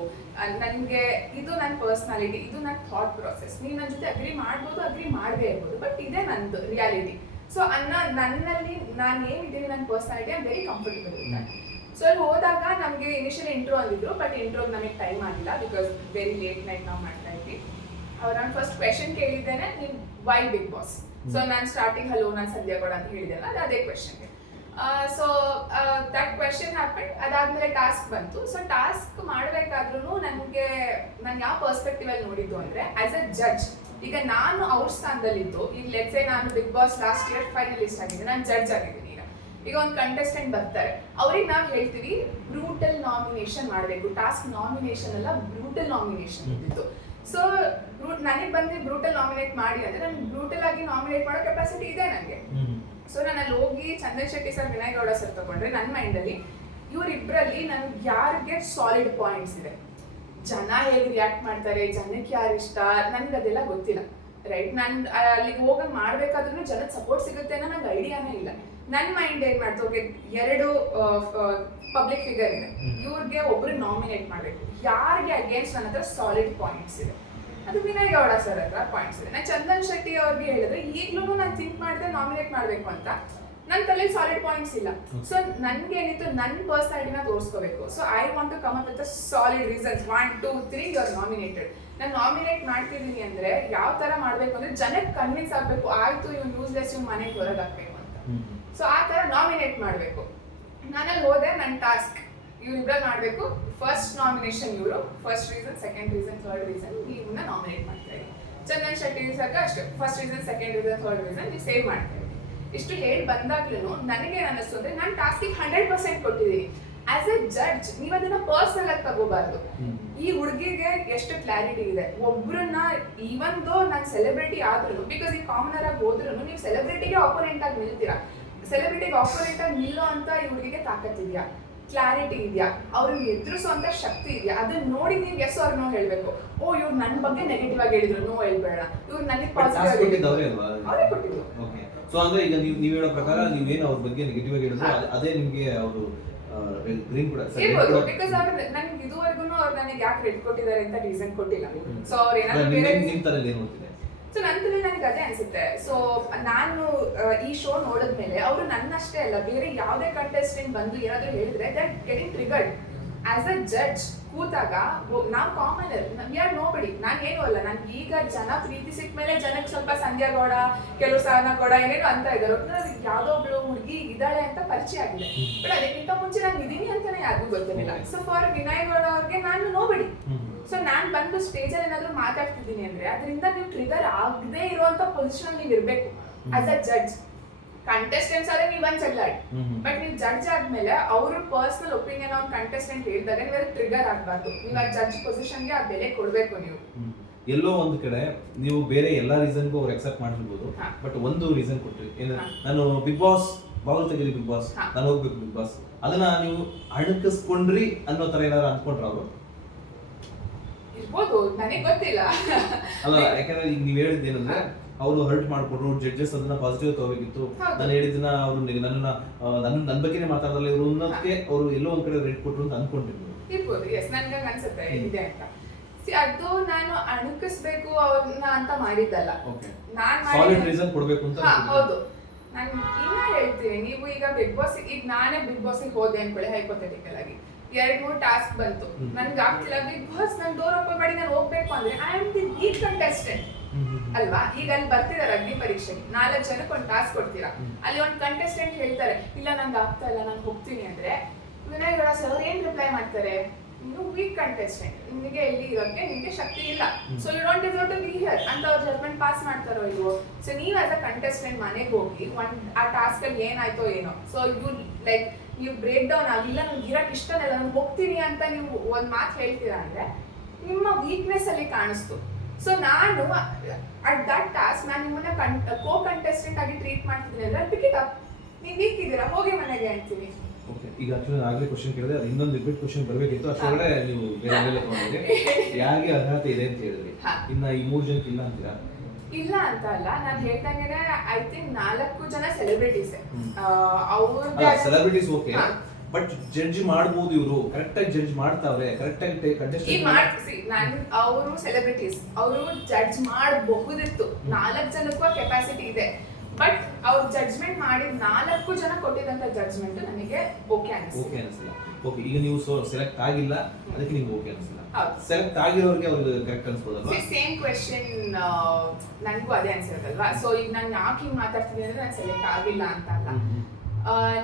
ನನಗೆ ಇದು ನನ್ನ ಪರ್ಸ್ನಾಲಿಟಿ, ಇದು ನನ್ನ ಥಾಟ್ ಪ್ರೊಸೆಸ್. ನೀವು ನನ್ನ ಜೊತೆ ಅಗ್ರಿ ಮಾಡ್ಬೋದು, ಅಗ್ರಿ ಮಾಡದೇ ಇರ್ಬೋದು, ಬಟ್ ಇದೇ ನಂದು ರಿಯಾಲಿಟಿ. ಸೊ ನನ್ನಲ್ಲಿ ನಾನು ಏನಿದ್ದೀನಿ ನನ್ನ ಪರ್ಸ್ನಾಲಿಟಿ ಐ ವೆರಿ ಕಂಫರ್ಟಬಲ್ ಇರುತ್ತೆ. ಸೊ ಅಲ್ಲಿ ಹೋದಾಗ ನಮಗೆ ಇನಿಷಿಯಲ್ ಇಂಟ್ರೋ ಅಂದಿದ್ರು, ಬಟ್ ಇಂಟ್ರೋಗೆ ನಮಗೆ ಟೈಮ್ ಆಗಿಲ್ಲ, ಬಿಕಾಸ್ ವೆರಿ ಲೇಟ್ ನೈಟ್ ನಾವು ಮಾಡ್ತಾ ಇದ್ವಿ. ಅವ್ರು ನಾನು ಫಸ್ಟ್ ಕ್ವೆಶನ್ ಕೇಳಿದ್ದೇನೆ, ನೀವು ವೈ ಬಿಗ್ ಬಾಸ್. ಸೊ ನಾನು ಸ್ಟಾರ್ಟಿಂಗ್ ಹಲೋ ನಾನು ಸಂಧ್ಯಾ ಗೌಡ ಅಂತ ಹೇಳಿದೆಲ್ಲ, ಅದೇ ಕ್ವೆಶನ್ಗೆ. So that question happen. ಅದಾದ್ಮೇಲೆ ಟಾಸ್ಕ್ ಬಂತು. ಸೊ ಟಾಸ್ಕ್ ಮಾಡಬೇಕಾದ್ರೂ ನನಗೆ ನಾನು ಯಾವ ಪರ್ಸ್ಪೆಕ್ಟಿವ್ ಅಲ್ಲಿ ನೋಡಿದ್ದು ಅಂದ್ರೆ, ಆಸ್ ಅ ಜಡ್ಜ್, ಈಗ ನಾನು ಅವ್ರ ಸ್ಥಾನದಲ್ಲಿದ್ದು, ಈಗ ಲೆಟ್ಸ್ ಸೇ ನಾನು Big Boss last year finalist ಆಗಿದ್ದೆ, ನಾನು ಜಡ್ಜ್ ಆಗಿದ್ದೀನಿ. ಈಗ ಒಂದು ಕಂಟೆಸ್ಟೆಂಟ್ ಬರ್ತಾರೆ, ಅವ್ರಿಗೆ ನಾವು ಹೇಳ್ತೀವಿ ಬ್ರೂಟಲ್ ನಾಮಿನೇಷನ್ ಮಾಡಬೇಕು. ಟಾಸ್ಕ್ ನಾಮಿನೇಷನ್ ಅಲ್ಲ, ಬ್ರೂಟಲ್ ನಾಮಿನೇಷನ್ ಇದ್ದಿತ್ತು. ಸೊ ನನಗೆ ಬಂದು ಬ್ರೂಟಲ್ ನಾಮಿನೇಟ್ ಮಾಡಿ ಅಂದ್ರೆ ನನ್ಗೆ ಬ್ರೂಟಲ್ ಆಗಿ ನಾಮಿನೇಟ್ ಮಾಡೋ ಕೆಪಾಸಿಟಿ ಇದೆ ನನಗೆ. ಸೊ ನಾನು ಅಲ್ಲಿ ಹೋಗಿ ಚಂದನ್ ಶೆಟ್ಟಿ ಸರ್, ವಿನಯಗೌಡ ಸರ್ ತಗೊಂಡ್ರೆ ನನ್ನ ಮೈಂಡಲ್ಲಿ ಇವರಿಬ್ಬರಲ್ಲಿ ನನ್ಗೆ ಯಾರಿಗೆ ಸಾಲಿಡ್ ಪಾಯಿಂಟ್ಸ್ ಇದೆ, ಜನ ಹೇಗೆ ರಿಯಾಕ್ಟ್ ಮಾಡ್ತಾರೆ, ಜನಕ್ಕೆ ಯಾರು ಇಷ್ಟ, ನನ್ಗೆ ಅದೆಲ್ಲ ಗೊತ್ತಿಲ್ಲ. ರೈಟ್, ನಾನು ಅಲ್ಲಿಗೆ ಹೋಗಿ ಮಾಡ್ಬೇಕಾದ್ರೂ ಜನದ ಸಪೋರ್ಟ್ ಸಿಗುತ್ತೆ ಅನ್ನೋ ನಂಗೆ ಐಡಿಯಾನೇ ಇಲ್ಲ. ನನ್ನ ಮೈಂಡ್ ಏನ್ ಮಾಡ್ತು, ಎರಡು ಪಬ್ಲಿಕ್ ಫಿಗರ್ ಇದೆ, ಇವ್ರಿಗೆ ಒಬ್ರು ನಾಮಿನೇಟ್ ಮಾಡಬೇಕು, ಯಾರಿಗೆ ಅಗೇನ್ಸ್ಟ್ ನನ್ನ ಹತ್ರ ಸಾಲಿಡ್ ಪಾಯಿಂಟ್ಸ್ ಇದೆ, ಅದು ವಿನಯಗೌಡ ಸರ್ ಹತ್ರ ಪಾಯಿಂಟ್ಸ್ ಇದೆ. ನಾನು ಚಂದನ್ ಶೆಟ್ಟಿ ಅವ್ರಿಗೆ ಹೇಳಿದ್ರೆ ಈಗ್ಲೂ ನಾನು ಥಿಂಕ್ ಮಾಡಿದ್ರೆ ನಾಮಿನೇಟ್ ಮಾಡಬೇಕು ಅಂತ ನನ್ನ ತಲೆಯಲ್ಲಿ ಸಾಲಿಡ್ ಪಾಯಿಂಟ್ಸ್ ಇಲ್ಲ. ಸೊ ನನ್ಗೆ ಏನಿತ್ತು, ನನ್ನ ಪರ್ಸನಾಲಿಟಿನ ತೋರಿಸ್ಕೋಬೇಕು. So I want to come up with solid reasons, 1 2 3 you are nominated. ನಾನು ನಾಮಿನೇಟ್ ಮಾಡ್ತಿದ್ದೀನಿ ಅಂದ್ರೆ ಯಾವ ತರ ಮಾಡ್ಬೇಕು ಅಂದ್ರೆ ಜನಕ್ಕೆ ಕನ್ವಿನ್ಸ್ ಆಗ್ಬೇಕು, ಆಯ್ತು ಇವ್ನು ಯೂಸ್ಲೆಸ್, ಇವ್ನು ಮನೆಗೆ ಹೊರಗೆ ಹಾಕ್ಬೇಕು ಅಂತ. ಸೊ ಆ ತರ ನಾಮಿನೇಟ್ ಮಾಡಬೇಕು. ನಾನಲ್ಲಿ ಹೋದೆ, ನನ್ನ ಟಾಸ್ಕ್ ಇವ್ರಿಬ್ರಲ್ಲಿ ಮಾಡಬೇಕು. ಫಸ್ಟ್ ನಾಮಿನೇಷನ್ ಇವರು, first reason, second reason, third reason ಇವನ್ನ ನಾಮಿನೇಟ್ ಮಾಡ್ತಾ ಇದ್ದೀನಿ. ಚಂದನ್ ಶೆಟ್ಟಿ ಸರ್ ಅಷ್ಟೇ, first reason, second reason, third reason ನೀವು ಸೇವ್ ಮಾಡ್ತಾ ಇದ್ದೀನಿ. ಇಷ್ಟು ಹೇಳಿ ಬಂದಾಗ್ಲೂ ನನಗೇನು ಅನ್ನಿಸ್ತು ಅಂದ್ರೆ, ನಾನು ಟಾಸ್ಕಿಗೆ 100% ಕೊಟ್ಟಿದ್ದೀನಿ. ಆಸ್ ಎ ಜಡ್ಜ್ ನೀವು ಅದನ್ನ ಪರ್ಸನಲ್ ಆಗಿ ತಗೋಬಾರ್ದು. ಈ ಹುಡುಗಿಗೆ ಎಷ್ಟು ಕ್ಲಾರಿಟಿ ಇದೆ, ಒಬ್ರನ್ನ ಈವನ್ ದೋ ನಾನು ಸೆಲೆಬ್ರಿಟಿ ಆದ್ರೂ, ಬಿಕಾಸ್ ಈ ಕಾಮನರ್ ಆಗಿ ಹೋದ್ರೂ ನೀವು ಸೆಲೆಬ್ರಿಟಿಗೆ ಆಪೋನೆಂಟ್ ಆಗಿ ನಿಲ್ತೀರಾ. ಸೆಲೆಬ್ರಿಟಿಗೆ ಆಪೋನೆಂಟ್ ಆಗಿ ನಿಲ್ಲೋ ಅಂತ ಈ ಹುಡುಗಿಗೆ ತಾಕತ್ತಿದ್ಯಾ, ಕ್ಲಾರಿಟಿ ಇದೆಯಾ, ಅವ್ರನ್ನ ಎದುರಿಸುವಂತ ಶಕ್ತಿ ಇದೆಯಾ, ಅದನ್ನ ನೋಡಿ ನೀವು ಎಸ್ ಅವ್ರ ನೋ ಹೇಳ್ಬೇಕು. ಓ ಇವ್ರು ನನ್ನ ಬಗ್ಗೆ ನೆಗೆಟಿವ್ ಆಗಿ ಹೇಳಿದ್ರು, ನೋ ಹೇಳ್ಬೇಡ, ಇವ್ರು ನನಗೆ ಪಾಸಿಟಿವ್ ಅವರೇ ಕೊಟ್ಟಿದ್ದು. ಸೊ ಅಂದ್ರೆ ಈಗ ನೀವು ಹೇಳೋ ಪ್ರಕಾರ ನೀವೇನು ಅವ್ರ ಬಗ್ಗೆ ನೆಗೆಟಿವ್ ಆಗಿ ಹೇಳಿದ್ರು, ಅದೇ ನಿಮ್ಗೆ ಅವರು ಗ್ರೀನ್ ಕೂಡ ಇರ್ಬೋದು. ಬಿಕಾಸ್ ಅವ್ರು ನನಗೆ ಇದುವರೆಗೂ ಅವ್ರು ನನಗೆ ಯಾಕೆ ರೆಡ್ ಕೊಟ್ಟಿದ್ದಾರೆ ಅಂತ ರೀಸನ್ ಕೊಟ್ಟಿಲ್ಲ. ಸೊ ಅವ್ರು ಏನಾದ್ರು ಸೊ ನಂತರ ನನಗೆ ಅದೇ ಅನ್ಸುತ್ತೆ. ಸೊ ನಾನು ಈ ಶೋ ನೋಡಿದ್ಮೇಲೆ ಅವರು ನನ್ನಷ್ಟೇ ಅಲ್ಲ, ಬೇರೆ ಯಾವುದೇ ಕಂಟೆಸ್ಟೆಂಟ್ ಬಂದು ಏನಾದ್ರು ಹೇಳಿದ್ರೆ that getting triggered. As a judge ಕೂತಾಗ ನಾವು ಕಾಮನರ್, ವಿ ಆರ್ ನೋ ಬಡಿ. ನಾನು ಏನು ಅಲ್ಲ, ನನ್ಗೆ ಈಗ ಜನ ಪ್ರೀತಿ ಸಿಕ್ಕ ಮೇಲೆ ಜನಕ್ಕೆ ಸ್ವಲ್ಪ ಸಂಧ್ಯಾ ಗೌಡ, ಕೆಲವು ಸಹನಾ ಗೌಡ ಏನೇನು ಅಂತ ಇದ್ದಾರೆ. ನನಗೆ ಯಾವುದೋ ಒಬ್ಳು ಹುಡುಗಿ ಇದ್ದಾಳೆ ಅಂತ ಪರಿಚಯ ಆಗಿದೆ, ಬಟ್ ಅದಕ್ಕಿಂತ ಮುಂಚೆ ನಾನು ಇದೀನಿ ಅಂತಾನೆ ಯಾರಿಗೂ ಗೊತ್ತಿರಲಿಲ್ಲ. ಸೊ ಫಾರ್ ವಿನಯಗೌಡ ಅವ್ರಿಗೆ ನಾನು ನೋ ಬಡಿ. ಸೊ ನಾನು ಬಂದು ಸ್ಟೇಜಲ್ಲಿ ಏನಾದ್ರು ಮಾತಾಡ್ತಿದ್ದೀನಿ ಅಂದ್ರೆ ಅದರಿಂದ ನೀವು ಟ್ರಿಗರ್ ಆಗದೆ ಇರುವಂತ ಪೊಸಿಷನ್ ನೀವು ಇರಬೇಕು ಆಸ್ ಅ ಜಡ್ಜ್. ಕಂಟೆಸ್ಟೆಂಟ್ಸ್ ಆದ್ರೆ ನೀವು ಒಂದು ಜಡ್ಜ್, ಬಟ್ ನೀವು ಜಡ್ಜ್ ಆದ್ಮೇಲೆ ಅವ್ರ ಪರ್ಸನಲ್ ಒಪಿನಿಯನ್ ಆನ್ ಕಂಟೆಸ್ಟೆಂಟ್ ಹೇಳಿದಾಗ ನೀವು ಅದಕ್ಕೆ ಟ್ರಿಗರ್ ಆಗಬಾರ್ದು. ನೀವು ಆ ಜಡ್ಜ್ ಪೊಸಿಷನ್ಗೆ ಆ ಬೆಲೆ ಕೊಡಬೇಕು. ನೀವು ಎಲ್ಲೋ ಒಂದು ಕಡೆ ನೀವು ಬೇರೆ ಎಲ್ಲಾ ರೀಸನ್ಗೂ ಅವ್ರು ಎಕ್ಸೆಪ್ಟ್ ಮಾಡಿರ್ಬೋದು, ಬಟ್ ಒಂದು ರೀಸನ್ ಕೊಟ್ರಿ, ಏನು ನಾನು ಬಿಗ್ ಬಾಸ್ ಬಾಲ್ ತೆಗೀರಿ, ಬಿಗ್ ಬಾಸ್ ನಾನು ಹೋಗ್ಬೇಕು ಬಿಗ್ ಬಾಸ್, ಅದನ್ನ ನೀವು ಅಣಕಿಸ್ಕೊಂಡ್ರಿ ಅನ್ನೋ ತರ ಏನಾದ್ರು ಅನ್ಕೊಂಡ್ರ ಅವರು? ಇರ್ಬೋದು, ನನಗೆ ಗೊತ್ತಿಲ್ಲ. ಅಲ್ಲ, ಯಾಕಂದ್ರೆ ಈಗ ನೀವ್ ಹೇಳಿದ್ದೇನಂದ್ರೆ ಅವರು ಹರ್ಟ್ ಮಾಡ್ಕೊಂಡ್ರು, ಜಡ್ಜಸ್ ಅದನ್ನ ಪಾಸಿಟಿವ್ ತಗೋಬೇಕಿತ್ತು. ನಾನು ಹೇಳಿದ್ದನ್ನ ಅವರು ನನ್ನ ಬಗ್ಗೆನೇ ಮಾತಾಡಲ್ಲ ಇವರು ಅನ್ನೋದಕ್ಕೆ ಅವರು ಎಲ್ಲೋ ಒಂದ್ ಕಡೆ ರೇಟ್ ಕೊಟ್ರು ಅಂತ ಅನ್ಕೊಂಡಿದ್ರು. ಇರ್ಬೋದು. ಎಸ್, ನನ್ಗೆ ಹಂಗ್ ಅನ್ಸುತ್ತೆ ಇದೆ ಅಂತ. ಅದು ನಾನು ಅಣುಕಿಸ್ಬೇಕು ಅವ್ರನ್ನ ಅಂತ ಮಾಡಿದ್ದಲ್ಲ. ನಾನ್ ಸಾಲಿಡ್ ರೀಸನ್ ಕೊಡ್ಬೇಕು ಅಂತ. ಹೌದು. ನಾನು ಇನ್ನ ಹೇಳ್ತೀನಿ, ನೀವು ಈಗ ಬಿಗ್ ಬಾಸ್, ಈಗ ನಾನೇ ಬಿಗ್ ಬಾಸ್ ಹೋದೆ ಅನ್ಕೊಳ್ಳಿ, ಹೈಪೋಥೆಟಿಕಲ್ ಆಗಿ 2-3 ಟಾಸ್ಕ್ ಬಂತು, ನನ್ಗೆ ಆಗ್ತಿಲ್ಲ ಬಿಗ್ ಬಾಸ್, ನನ್ ಡೋರ್ ಓಪನ್ ಮಾಡಿ ನಾನು ಹೋಗ್ಬೇಕು ಅಂದ್ರೆ I am the weak contestant ಅಲ್ವಾ. ಈಗ ಅಲ್ಲಿ ಬರ್ತಿದಾರೆ ಅಗ್ನಿ ಪರೀಕ್ಷೆಗೆ 4 ಜನಕ್ಕೆ ಒಂದು ಟಾಸ್ಕ್ ಕೊಡ್ತೀರಾ, ಅಲ್ಲಿ ಒಂದು ಕಂಟೆಸ್ಟೆಂಟ್ ಹೇಳ್ತಾರೆ ಇಲ್ಲ ನಂಗೆ ಆಗ್ತಾ ಇಲ್ಲ ನಾನು ಹೋಗ್ತೀನಿ ಅಂದ್ರೆ ವಿನಯ್ ಗೌಡ ಸರ್ ಅವ್ರು ಏನ್ ರಿಪ್ಲೈ ಮಾಡ್ತಾರೆ, ನೀವು ವೀಕ್ ಕಂಟೆಸ್ಟೆಂಟ್, ನಿಮಗೆ ಎಲ್ಲಿ ಇರೋಕ್ಕೆ ನಿಮಗೆ ಶಕ್ತಿ ಇಲ್ಲ, so you don't deserve to be here ಅಂತ ಅವ್ರ ಜಡ್ಜ್ಮೆಂಟ್ ಪಾಸ್ ಮಾಡ್ತಾರೋ ಇಲ್ವೋ. ಸೊ ನೀವು ಆಸ್ ಅ ಕಂಟೆಸ್ಟೆಂಟ್ ಮನೆಗೆ ಹೋಗಿ ಆ ಟಾಸ್ಕ್ ಅಲ್ಲಿ ಏನಾಯ್ತೋ ಏನೋ, ಸೊ ಯು ಲೈಕ್ ನೀವು ಬ್ರೇಕ್ ಡೌನ್ ಆಗಿಲ್ಲ, ನನ್ಗೆ ಇರಕ್ಕೆ ಇಷ್ಟ ಇಲ್ಲ ನಾನು ಹೋಗ್ತೀನಿ ಅಂತ ನೀವು ಒಂದ್ ಮಾತು ಹೇಳ್ತೀರಾ ಅಂದ್ರೆ ನಿಮ್ಮ ವೀಕ್ನೆಸ್ ಅಲ್ಲಿ ಕಾಣಿಸ್ತು. ಸೊ ನಾನು ಅಟ್ ದಟ್ ಟಾಸ್ಕ್ ನಾನು ನಿಮ್ಮನ್ನ ಕೋ ಕಂಟೆಸ್ಟೆಂಟ್ ಆಗಿ ಟ್ರೀಟ್ ಮಾಡ್ತಿದ್ದೀನಿ ಅಂದ್ರೆ ಪಿಕ್ ಇಟ್ ಅಪ್, ನೀವು ವೀಕ್ ಇದ್ದೀರಾ ಹೋಗಿ ಮನೆಗೆ ಅಂತೀನಿ. ಓಕೆ, ಈಗ ಆಕ್ಚುಲಿ ಆಗಲೇ ಕ್ವಶನ್ ಕೇಳಿದೆ, ಅದು ಇನ್ನೊಂದು ರಿಪೀಟ್ ಕ್ವಶನ್ ಬರಬೇಕಿತ್ತು, ಅಷ್ಟೊಳಗಡೆ ನೀವು ಬೇರೆ ಬೇರೆ ತಗೊಂಡಿದ್ರಿ. ಯಾರಿಗೆ ಅರ್ಹತೆ ಇದೆ ಅಂತ ಹೇಳಿದ್ರಿ, ಇನ್ನ ಈ 3 ಜನಕ್ಕೆ ಇಲ್ಲ ಅಂತೀರಾ? ಇಲ್ಲ ಅಂತ ಅಲ್ಲ, ನಾನು ಹೇಳ್ದಂಗೆನೆ ಐ ಥಿಂಕ್ 4 ಜನ ಸೆಲೆಬ್ರಿಟೀಸ್, ಅವ್ರ ಸೆಲೆಬ್ರಿಟೀಸ್ ಓಕೆ, ಬಟ್ ಜಡ್ಜ್ ಮಾಡಬಹುದು, ಇವರು ಕರೆಕ್ಟ್ ಆಗಿ ಜಡ್ಜ್ ಮಾಡ್ತಾವ್ರೆ, ಕರೆಕ್ಟ್ ಆಗಿ ಕಂಟೆಸ್ಟೆಂಟ್ ಅವರು ಸೆಲೆಬ್ರಿಟೀಸ್, ಅವರು ಜಡ್ಜ್ ಮಾಡಬಹುದಿತ್ತು, 4 ಜನಕ್ಕೂ ಕೆಪಾಸಿಟಿ ಇದೆ, ಬಟ್ ಅವ್ರು ಜಡ್ಜ್ಮೆಂಟ್ ಮಾಡಿದ 4 ಜನ ಕೊಟ್ಟಿದಂತ ಜಡ್ಜ್ಮೆಂಟ್ ನನಗೆ ಓಕೆ ಅನಿಸಿಲ್ಲ. ಓಕೆ, ಈಗ ನೀವು ಸೆಲೆಕ್ಟ್ ಆಗಿಲ್ಲ, ಅದಕ್ಕೆ ನಿಮ್ಗೆ ಓಕೆ ಅನಿಸಿಲ್ಲ. ಸೆಲೆಕ್ಟ್ ಆಗಿರೋರಿಗೆ ಅವ್ರಿಗೆ ಕರೆಕ್ಟ್ ಅನ್ಸ್ಬೋದಲ್ವಾ? ಸೇಮ್ ಕ್ವೆಶ್ಚನ್ ನನಗೂ ಅದೇ ಅನ್ಸಿರೋದಲ್ವಾ. ಸೊ ಈಗ ನಾನು ಯಾಕೆ ಹಿಂಗ್ ಮಾತಾಡ್ತೀನಿ ಅಂದ್ರೆ ನಾನು ಸೆಲೆಕ್ಟ್ ಆಗಿಲ್ಲ ಅಂತ ಅಲ್ಲ,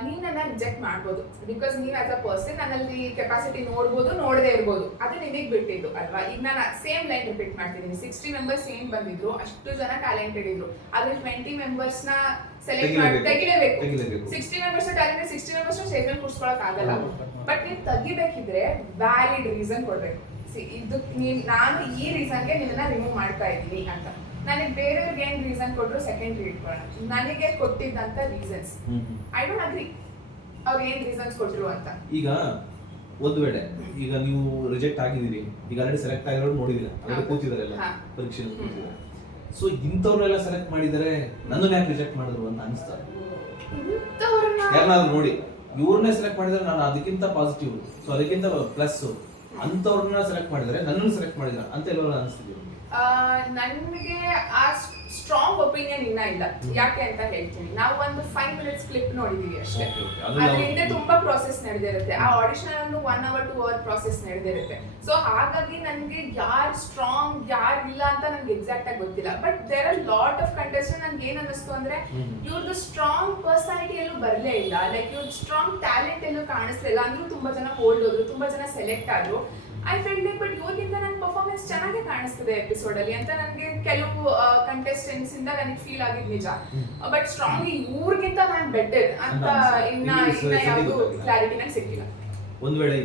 ನೀನ್ ನನ್ನ ರಿಜೆಕ್ಟ್ ಮಾಡ್ಬೋದು, ಬಿಕಾಸ್ ನೀವ್ ಆಸ್ ಅ ಪರ್ಸನ್ ನನ್ನಲ್ಲಿ ಕೆಪಾಸಿಟಿ ನೋಡ್ಬೋದು, ನೋಡದೇ ಇರ್ಬೋದು, ಅದು ನಿನಗೆ ಬಿಟ್ಟಿದ್ದು ಅಲ್ವಾ. ಈಗ ನಾನು ಸೇಮ್ ಲೈನ್ ರಿಪೀಟ್ ಮಾಡ್ತಿದ್ದೀನಿ, 60 ಮೆಂಬರ್ಸ್ ಏನ್ ಬಂದಿದ್ರು ಅಷ್ಟು ಜನ ಟ್ಯಾಲೆಂಟೆಡ್ ಇದ್ರು, ಆದ್ರೆ 20 ಮೆಂಬರ್ಸ್ ನ ಸೆಲೆಕ್ಟ್ ಮಾಡಿ ತೆಗಿಲೇಬೇಕು. 60 ಮೆಂಬರ್ಸ್ ಟ್ಯಾಲೆಂಟೆಡ್ 60 ಮೆಂಬರ್ಸ್ ಸ್ಟೇಜ್ ಮೇಲೆ ಕೂರ್ಸ್ಕೊಳಕ್ ಆಗಲ್ಲ, ಬಟ್ ನೀವು ತೆಗಿಬೇಕಿದ್ರೆ ವ್ಯಾಲಿಡ್ ರೀಸನ್ ಕೊಡ್ಬೇಕು. ಇದು ನಾನು ಈ ರೀಸನ್ಗೆ ನಿಮ್ಮನ್ನ ರಿಮೂವ್ ಮಾಡ್ತಾ ಇದ್ದೀನಿ ಅಂತ, ನನಗೆ ಬೇರೆಯವ್ರಿಗೆ ಏನ್ ರೀಸನ್ ಕೊಟ್ಟರು ಸೆಕೆಂಡ್ರಿ ಇಟ್ಕೊಳ್ಳೋಣ, ನನಗೆ ಕೊಟ್ಟಿದ್ದಂತ ರೀಸನ್ಸ್ ಐ ಡೋಂಟ್ ಅಗ್ರಿ ಅವ್ರು ಏನ್ ರೀಸನ್ಸ್ ಕೊಟ್ರು ಅಂತ. ಈಗ ಒಂದು ವೇಳೆ ಈಗ ನೀವು ರಿಜೆಕ್ಟ್ ಆಗಿದ್ದೀರಿ, ಈಗ ಆಲ್ರೆಡಿ ಸೆಲೆಕ್ಟ್ ಆಗಿರೋರು ನೋಡಿದಿರ, ಅವ್ರು ಕೂತಿದಾರೆಲ್ಲ ಪರೀಕ್ಷೆ ಕೂತಿದ್ದಾರೆ, ಸೊ ಇಂಥವ್ರನ್ನೆಲ್ಲ ಸೆಲೆಕ್ಟ್ ಮಾಡಿದರೆ ನನ್ನನ್ನು ಯಾಕೆ ರಿಜೆಕ್ಟ್ ಮಾಡಿದ್ರು ಅಂತ ಅನಿಸ್ತಾರೆ ಯಾರನ್ನಾದ್ರೂ ನೋಡಿ, ಇವ್ರನ್ನೇ ಸೆಲೆಕ್ಟ್ ಮಾಡಿದ್ರೆ ನಾನು ಅದಕ್ಕಿಂತ ಪಾಸಿಟಿವ್, ಸೊ ಅದಕ್ಕಿಂತ ಪ್ಲಸ್ ಅಂತವ್ರನ್ನ ಸೆಲೆಕ್ಟ್ ಮಾಡಿದರೆ ನನ್ನನ್ನು ಸೆಲೆಕ್ಟ್ ಮಾಡಿದ್ರ ಅಂತ ಎಲ್ಲ ಅನಿಸ್ತಿದ್ವಿ. ನನಗೆ ಆ ಸ್ಟ್ರಾಂಗ್ ಒಪಿನಿಯನ್ ಇನ್ನ ಇಲ್ಲ. ಯಾಕೆ ಅಂತ ಹೇಳ್ತೀನಿ, ನಾವು ಒಂದು 5 minutes ಕ್ಲಿಪ್ ನೋಡಿದೀವಿ ಅಷ್ಟೇ, ಅದ್ರ ಹಿಂದೆ ತುಂಬಾ ಪ್ರಾಸೆಸ್ ನಡೆದಿರುತ್ತೆ, ಆ ಆಡಿಷನ್ ಒಂದು 1 hour 2 hour ಪ್ರಾಸೆಸ್ ನಡೆದಿರುತ್ತೆ. ಸೊ ಹಾಗಾಗಿ ನನಗೆ ಯಾರು ಸ್ಟ್ರಾಂಗ್ ಯಾರು ಇಲ್ಲ ಅಂತ ನನ್ಗೆ ಎಕ್ಸಾಕ್ಟ್ ಆಗಿ ಗೊತ್ತಿಲ್ಲ, but there are lot of contestant. ನನ್ಗೆ ಏನ್ ಅನ್ನಿಸ್ತು ಅಂದ್ರೆ ಇವ್ರದ್ದು ಸ್ಟ್ರಾಂಗ್ ಪರ್ಸನಾಲಿಟಿ ಎಲ್ಲೂ ಬರಲೇ ಇಲ್ಲ, ಲೈಕ್ ಇವ್ರ ಸ್ಟ್ರಾಂಗ್ ಟ್ಯಾಲೆಂಟ್ ಎಲ್ಲೂ ಕಾಣಿಸ್ಲಿಲ್ಲ, ಅಂದ್ರೂ ತುಂಬಾ ಜನ ಹೋಲ್ಡ್ ಹೋದ್ರು, ತುಂಬಾ ಜನ ಸೆಲೆಕ್ಟ್ ಆದ್ರು. ಐ ಫೆಲ್ಟ್ ಲೈಕ್ ಬಟ್ ಇವ್ರಿಗಿಂತ ನನ್ನ ಪರ್ಫಾರ್ಮೆನ್ಸ್ ಚೆನ್ನಾಗಿ ಕಾಣಿಸ್ತದೆ ಎಪಿಸೋಡ್ ಅಲ್ಲಿ ಅಂತ ನನಗೆ ಕೆಲವು ಕಂಟೆಸ್ಟೆಂಟ್ಸ್ ಇಂದ ನನಗೆ ಫೀಲ್ ಆಗಿದ್ ನಿಜ, ಬಟ್ ಸ್ಟ್ರಾಂಗ್ ಇವ್ರಿಗಿಂತ ನಾನು ಬೆಟರ್ ಅಂತ ಇನ್ನ ಯಾವುದು ಕ್ಲಾರಿಟಿ ನಂಗೆ ಸಿಕ್ಕಿಲ್ಲ. ಒಂದ್ ವೇಳೆ